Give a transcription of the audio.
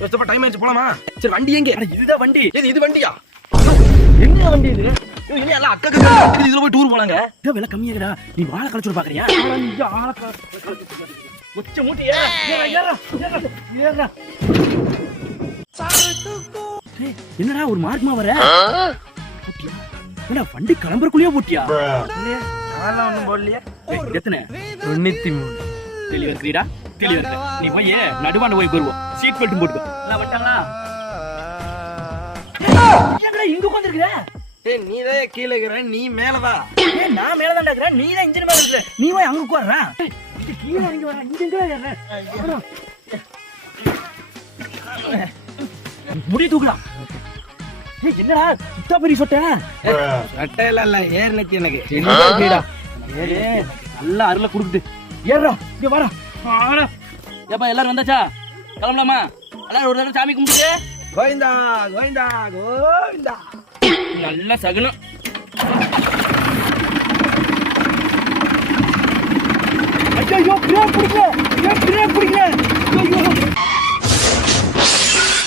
Time ஆயிடுச்சு போலாமா? சரி வண்டி எங்க? இதுதான் வண்டி. இது வண்டியா? என்ன வண்டி இது? இனி எல்லாம் அக்கா இதுல போய் டூர் போலாங்க. இத விலை கம்மியாகடா. நீ வாழை கலச்சு பாக்குறியா? உச்ச மூட்டியா? ஏறா. என்னடா ஒரு மார்க்மா வர? என்ன வண்டி கிளம்புறக்குள்ளேயே போட்டியா? அதெல்லாம் ஒண்ணும் போடலையே. எத்தனை? 93. தெளிவா இருக்கிறீடா? தெளிவா இருக்க. நீ போய் நடுவாண்ட போய் வருவோம். சீட் பெல்ட் போட்டுக்கோ. எல்லாம் வந்துட்டாங்களா? ஏங்கடா இங்க உட்கார்ந்திருக்கிற? ஏய் நீதான் கீழ இருக்கற, நீ மேலவா. ஏய் நான் மேல தான் இருக்கறேன். நீ தான் இன்ஜின் மேல இருக்கற. நீ போய் அங்க உட்கார்றா. இங்க கீழ இறங்கி வர. இங்க எங்கடா ஏறற? முடி தூக்குடா. ஏய் என்னடா சுத்தா பெரிய சொட்ட? சட்டையில இல்ல ஏர்னக்கு எனக்கு. என்னடா? ஏய் நல்ல அருள குடுக்குது. ஏறடா. இங்க வாடா. வாடா. ஏப்பா எல்லாரும் வந்தாச்சா? கிளம்பலாமா? எல்லாரும் ஒரு தடவை சாமி கும்பிட்டு. கோவிந்தா கோவிந்தா கோவிந்தா. நல்ல சகுனம். ஐயோ பிரேக் பிடிக்கல.